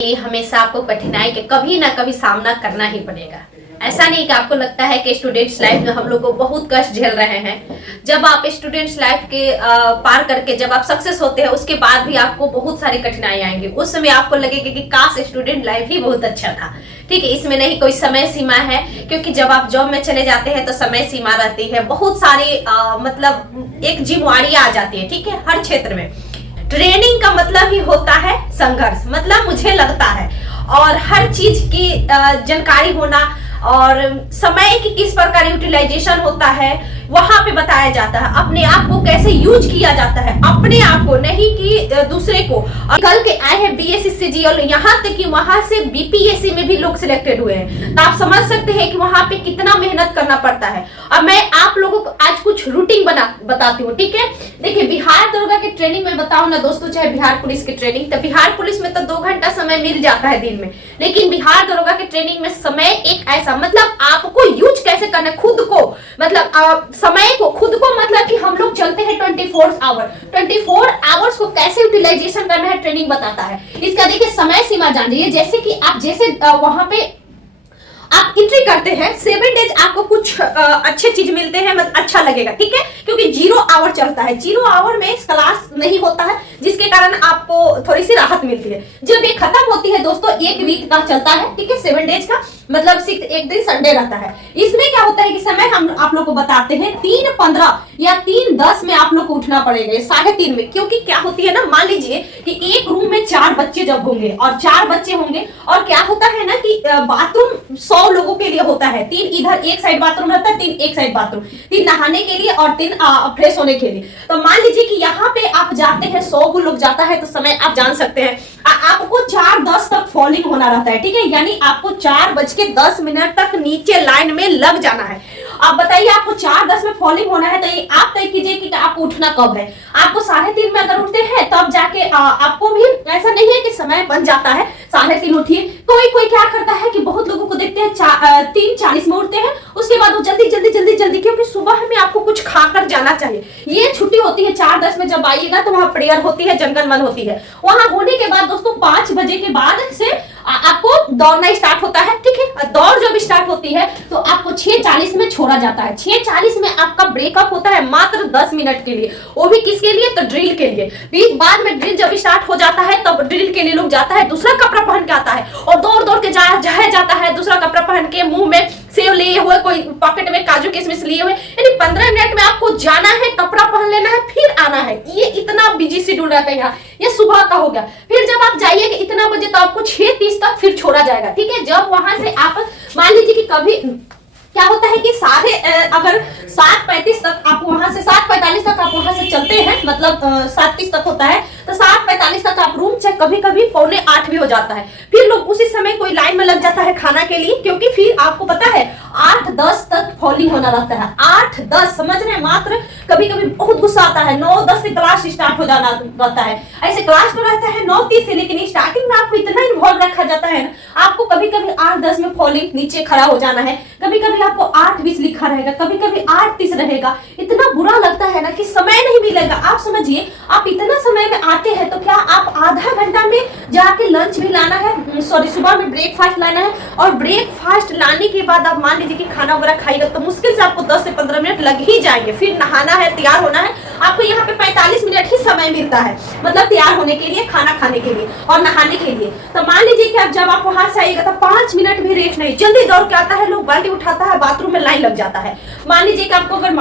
ये हमेशा आपको कठिनाई के कभी ना कभी सामना करना ही पड़ेगा। ऐसा नहीं कि आपको लगता है कि स्टूडेंट्स लाइफ में हम लोग को बहुत कष्ट झेल रहे हैं। जब आप स्टूडेंट्स लाइफ के पार करके जब आप सक्सेस होते हैं उसके बाद भी आपको बहुत सारी कठिनाई आएंगी। उस समय आपको लगेगा कि काश स्टूडेंट लाइफ ही बहुत अच्छा था। ठीक है, इसमें नहीं कोई समय सीमा है, क्योंकि जब आप जॉब में चले जाते हैं तो समय सीमा रहती है। बहुत सारी मतलब एक जिम्मेवारी आ जाती है। ठीक है, हर क्षेत्र में ट्रेनिंग का मतलब ही होता है संघर्ष, मतलब मुझे लगता है। और हर चीज की जानकारी होना और समय की किस प्रकार यूटिलाइजेशन होता है वहां पे बताया जाता है। अपने आप को कैसे यूज किया जाता है, अपने आप को नहीं कि दूसरे को। और कल के आए हैं बीएससी सीजीएल, यहाँ तक कि वहां से बीपीएससी में भी लोग सिलेक्टेड हुए हैं। तो आप समझ सकते हैं कि वहां पे कितना मेहनत करना पड़ता है। और मैं आप लोगों को आज कुछ रूटीन बताती हूँ। ठीक है, देखिए बिहार दरोगा की ट्रेनिंग में बताऊं ना दोस्तों, चाहे बिहार पुलिस की ट्रेनिंग, तो बिहार पुलिस में तो 2 घंटा समय मिल जाता है दिन में, लेकिन बिहार दरोगा की ट्रेनिंग में समय एक ऐसा, मतलब आपको यूज कैसे करना है खुद को, मतलब समय को खुद को, मतलब कि हम लोग चलते हैं 24 आवर्स को कैसे यूटिलाइजेशन करना है ट्रेनिंग बताता है। इसका देखिए समय सीमा जान लीजिए। जैसे कि आप वहां पे आप एंट्री करते हैं 7 डेज, आपको कुछ अच्छे चीज मिलते हैं, मतलब अच्छा लगेगा। ठीक है, क्योंकि 0 आवर चलता है। 0 आवर में क्लास नहीं होता है, जिसके कारण आपको थोड़ी सी राहत मिलती है। जब ये खत्म होती है दोस्तों, 1 वीक का चलता है। ठीक है, 7 डेज का मतलब 6 एक दिन संडे रहता है। इसमें क्या होता है कि समय हम आप लोग को बताते हैं 3:15 या 3:10 में आप लोग को उठना पड़ेगा, 3:30 में। क्योंकि क्या होती है ना, मान लीजिए कि एक रूम में 4 बच्चे जब होंगे और 4 बच्चे होंगे, और क्या होता है ना कि बाथरूम 100 लोगों के लिए होता है। 3 इधर एक साइड बाथरूम रहता है, 3 एक साइड बाथरूम, 3 नहाने के लिए और 3 फ्रेश होने के लिए। तो मान लीजिए कि यहाँ पे आप जाते हैं, 100 लोग जाता है, तो समय आप जान सकते हैं आपको 4:10 तक फॉलिंग होना रहता है। ठीक है, यानी आपको 4:10 तक नीचे लाइन में लग जाना है। आप बताइए, आपको 4:10 में फॉलिंग होना है, तो ये आप तय कीजिए कि आपको उठना कब है। आपको 3:30 में अगर उठते हैं तब जाके आपको भी ऐसा नहीं है कि समय बन जाता है 3:30 उठिए। कोई क्या करता है कि बहुत लोगों को देखते हैं 3:40 में उठते हैं, उसके बाद वो जल्दी, क्योंकि सुबह में आपको कुछ खाकर जाना चाहिए। ये छुट्टी होती है 4:10 में, जब आइएगा तो वहां प्रेयर होती है, जनगणमन होती है। वहां होने के बाद दोस्तों 5 बजे के बाद से आपको दौड़ना स्टार्ट होता है। ठीक है, दौड़ जब स्टार्ट होती है तो आपको 6:40 में छोड़ा जाता है। 6:40 में आपका ब्रेकअप होता है मात्र 10 मिनट के लिए। वो भी किसके लिए, तो ड्रिल के लिए। बीच बाद में ड्रिल जब स्टार्ट हो जाता है तब ड्रिल के लिए लोग जाता है, दूसरा कपड़ा पहन के आता है और दौड़ के जाता है, दूसरा कपड़ा पहन के, मुंह में सेव लिए हुए, कोई पॉकेट में काजू किशमिश लिए हुए। यानी 15 मिनट में आपको जाना है, कपड़ा पहन लेना है, फिर आना है। ये इतना बिजी शेड्यूल रहता है यहाँ। ये सुबह का हो गया। फिर जब आप जाइएगा इतना बजे तो आपको 6:30 तक फिर छोड़ा जाएगा। ठीक है, जब वहां से आप मान लीजिए कि कभी क्या होता है कि अगर 7:35 तक आप वहां से 7:45 तक आप वहां से चलते हैं, मतलब 7:30 तक होता है, तो 7:45 तक आप रूम चेक, कभी 7:45 भी हो जाता है। फिर लोग उसी समय कोई लाइन में लग जाता है खाना के लिए, क्योंकि फिर आपको पता है 8:10 तक फॉलिंग होना रहता है। 8:10 समझ रहे हैं, मात्र कभी बहुत गुस्सा आता है 9:10 से क्लास स्टार्ट हो जाना रहता है। ऐसे क्लास तो रहता है 9:30 से, लेकिन स्टार्टिंग में आपको इतना इन्वॉल्व रखा जाता है ना, आपको कभी 8:10 में फॉलिंग नीचे खड़ा हो जाना है, कभी आपको 8:20 लिखा रहेगा, कभी 8:30 रहेगा। इतना बुरा लगता है ना कि समय नहीं मिलेगा। आप समझिए, आप इतना समय में आते हैं तो क्या आप आधा घंटा में जाके लंच भी लाना है, सुबह में ब्रेकफास्ट लाना है, और ब्रेकफास्ट लाने के बाद आप मान लीजिए कि खाना वगैरह खाइएगा तो मुश्किल से आपको 10 से 15 मिनट लग ही जाएंगे। फिर नहाना है, तैयार होना है, आपको यहाँ पे 45 मिनट ही समय मिलता है, मतलब तैयार होने के लिए, खाना खाने के लिए और नहाने के लिए। तो मान लीजिए कि अब जब आप वहां से आइएगा तो 5 मिनट भी रेस्ट नहीं, जल्दी दौड़ के आता है, लोग बाल्टी उठाता है, बाथरूम में लाइन लग जाता है। मान लीजिए कि आपको अगर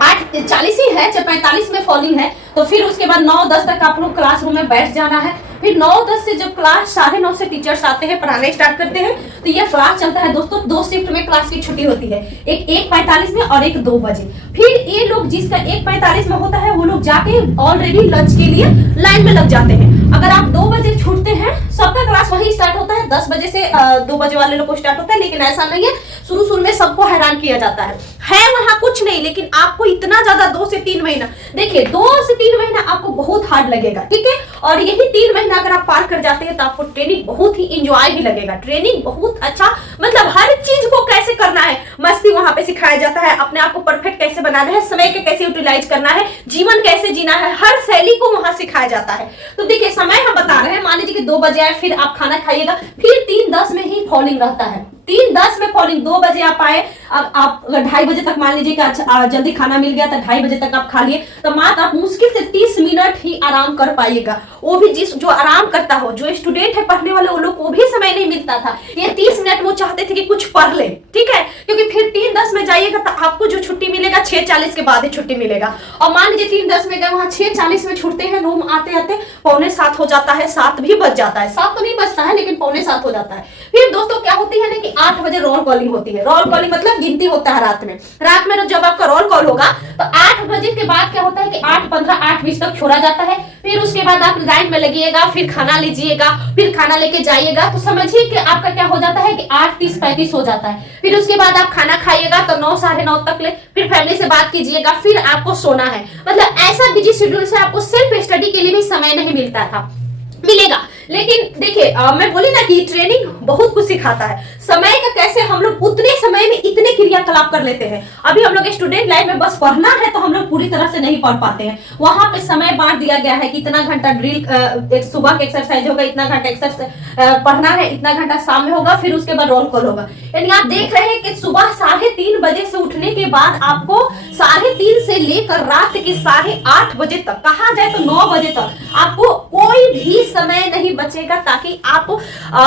8:40 ही है, चाहे 45 में फॉलिंग है, तो फिर उसके बाद 9:10 तक आप लोग क्लासरूम में बैठ जाना है। फिर 9:10 से जब क्लास 9:30 से टीचर्स आते हैं, पढ़ाने स्टार्ट करते हैं, तो ये क्लास चलता है दोस्तों 2 शिफ्ट में। क्लास की छुट्टी होती है, एक 1:45 में और एक 2 बजे। फिर ये लोग जिसका 1:45 में होता है वो लोग जाके ऑलरेडी लंच के लिए लाइन में लग जाते हैं। अगर आप 2 बजे छूटते हैं, सबका क्लास वही स्टार्ट होता है 10 बजे से 2 बजे वाले लोग को स्टार्ट होता है, लेकिन ऐसा नहीं है। शुरू में सबको हैरान किया जाता है। है वहां कुछ नहीं, लेकिन आपको इतना ज्यादा 2 से 3 महीना, देखिए 2 से 3 महीना आपको बहुत हार्ड लगेगा, ठीक है। और यही 3 महीना अगर आप पार कर जाते हैं तो आपको ट्रेनिंग बहुत ही इंजॉय भी लगेगा। ट्रेनिंग बहुत अच्छा, मतलब हर चीज को कैसे करना है, मस्ती वहां पे सिखाया जाता है, अपने आप को परफेक्ट कैसे बनाना है, समय के कैसे यूटिलाइज करना है, जीवन कैसे जीना है, हर शैली को वहां सिखाया जाता है। तो देखिए समय हम बता रहे हैं, मान लीजिए कि 2 बजे आए, फिर आप खाना खाइएगा, फिर 3:10 में ही फॉलिंग रहता है, 3:10 में फॉलिंग। 2 बजे आप आए, अब आप अगर 2:30 बजे तक मान लीजिए कि जल्दी खाना मिल गया तो 2:30 बजे तक आप खा लिए, तो मात्र आप मुश्किल से 30 मिनट ही आराम कर पाइएगा। वो भी जो आराम करता हो, जो स्टूडेंट है पढ़ने वाले, वो लोग को भी समय नहीं मिलता था। ये 30 मिनट वो चाहते थे कि कुछ पढ़ ले, ठीक है, क्योंकि फिर 3:10 में जाइएगा तो आपको जो छुट्टी मिलेगा 6:40 के बाद ही छुट्टी मिलेगा। और मान लीजिए 3:10 में गए, वहां 6:40 में छूटते हैं, रूम आते आते 6:45 हो जाता है, 7 भी बज जाता है, 7 तो नहीं बजता है लेकिन 6:45 हो जाता है। फिर दोस्तों क्या होती है ना कि 8 बजे रोल कॉलिंग होती है। रोल कॉलिंग मतलब गिनती होता है रात में जब आपका रोल कॉल होगा तो 8 बजे के बाद क्या होता है कि 8:15 8:20 तक छोड़ा जाता है। फिर उसके बाद आप लाइन में लगिएगा, फिर खाना लीजिएगा, फिर खाना लेके जाइएगा, तो समझिए कि आपका क्या हो जाता है कि 8:30 35 हो जाता है। फिर उसके बाद आप खाना खाइएगा तो 9 साढ़े 9 तक ले, फिर फैमिली से बात कीजिएगा, फिर आपको सोना है। मतलब ऐसा बिजी शेड्यूल से आपको सेल्फ स्टडी के लिए भी समय नहीं मिलता था, मिलेगा। लेकिन देखिए मैं बोली ना कि ट्रेनिंग बहुत कुछ सिखाता है। समय का कैसे हम लोग उतने समय में इतने क्रियाकलाप कर लेते हैं। अभी हम लोग स्टूडेंट लाइफ में बस पढ़ना है तो हम लोग पूरी तरह से नहीं पढ़ पाते हैं। वहां पे समय बांट दिया गया है कि इतना घंटा ड्रिल, सुबह का एक्सरसाइज होगा, इतना घंटा एक्सरसाइज पढ़ना है, इतना घंटा शाम में होगा, फिर उसके बाद रोल कॉल होगा। यानी आप देख रहे हैं कि सुबह 3:30 बजे से उठने के बाद आपको 3:30 से लेकर रात के 8:30 बजे तक, कहा जाए तो 9 बजे तक आपको कोई भी समय नहीं बचेगा ताकि आप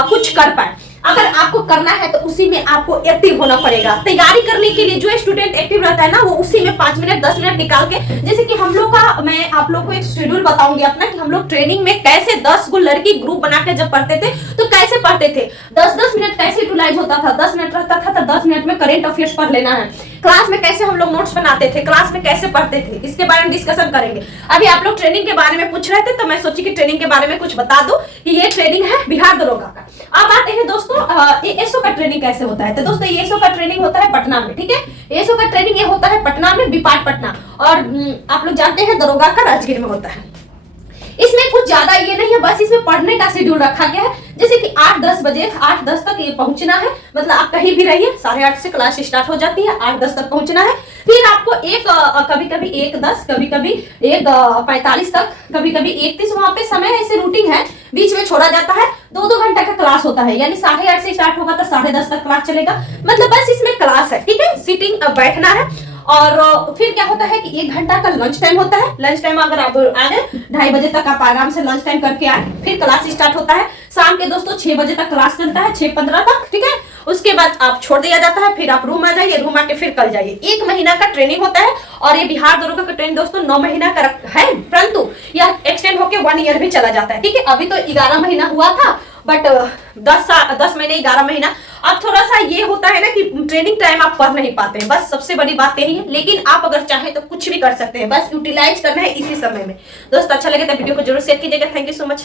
कुछ कर पाए। अगर आपको करना है तो उसी में आपको एक्टिव होना पड़ेगा। तैयारी करने के लिए जो स्टूडेंट एक्टिव रहता है ना, वो उसी में 5 मिनट 10 मिनट निकाल के, जैसे कि हम लोग का, मैं आप लोग को एक शेड्यूल बताऊंगी अपना कि हम लोग ट्रेनिंग में कैसे 10 गो लड़की ग्रुप बना के जब पढ़ते थे तो कैसे पढ़ते थे। 10-10 मिनट कैसे यूटिलाइज होता था, 10 मिनट रहता था तो 10 मिनट में करेंट अफेयर्स पढ़ लेना है। क्लास में कैसे हम लोग नोट्स बनाते थे, क्लास में कैसे पढ़ते थे, इसके बारे में डिस्कशन करेंगे। अभी आप लोग ट्रेनिंग के बारे में पूछ रहे थे तो मैं सोची कि ट्रेनिंग के बारे में कुछ बता दूं कि ये ट्रेनिंग है बिहार दरोगा का। अब आते हैं दोस्तों एसओ का ट्रेनिंग कैसे होता है। तो दोस्तों एसओ का ट्रेनिंग होता है पटना में, ठीक है। एसओ का ट्रेनिंग ये होता है पटना में, बीपाट पटना, और आप लोग जानते हैं दरोगा का राजगीर में होता है। इसमें कुछ ज्यादा ये नहीं है, बस इसमें पढ़ने का शेड्यूल रखा गया है। जैसे कि 8-10 बजे 8-10 तक ये पहुंचना है, मतलब आप कहीं भी रहिए, 8:30 से क्लास स्टार्ट हो जाती है, 8-10 तक पहुंचना है। फिर आपको कभी कभी 1:10, कभी कभी 1:45 तक, कभी कभी 1:30, वहां पे समय ऐसे रूटीन है, बीच में छोड़ा जाता है। 2-2 घंटा का क्लास होता है, यानी 8:30 से स्टार्ट होगा तो 10:30 तक क्लास चलेगा। मतलब बस इसमें क्लास है, ठीक है, सीटिंग बैठना है। और फिर क्या होता है कि 1 घंटा का लंच टाइम होता है। लंच टाइम अगर आप आ गए 2:30 बजे तक आप आराम से लंच टाइम करके आए, फिर क्लास स्टार्ट होता है। शाम के दोस्तों 6 बजे तक क्लास चलता है, 6:15 तक, ठीक है। उसके बाद आप छोड़ दिया जाता है, फिर आप रूम आ जाइए, रूम आके फिर कल जाइए। 1 महीना का ट्रेनिंग होता है। और ये बिहार दरोगा का ट्रेनिंग दोस्तों 9 महीना का है, परंतु यह एक्सटेंड होकर 1 ईयर भी चला जाता है, ठीक है। अभी तो 11 महीना हुआ था, बट 10 महीने 11 महीना। अब थोड़ा सा ये होता है ना कि ट्रेनिंग टाइम आप पढ़ नहीं पाते हैं, बस सबसे बड़ी बात यही है। लेकिन आप अगर चाहें तो कुछ भी कर सकते हैं, बस यूटिलाइज करना है इसी समय में। दोस्तों अच्छा लगे तो वीडियो को जरूर शेयर कीजिएगा। Thank you so much.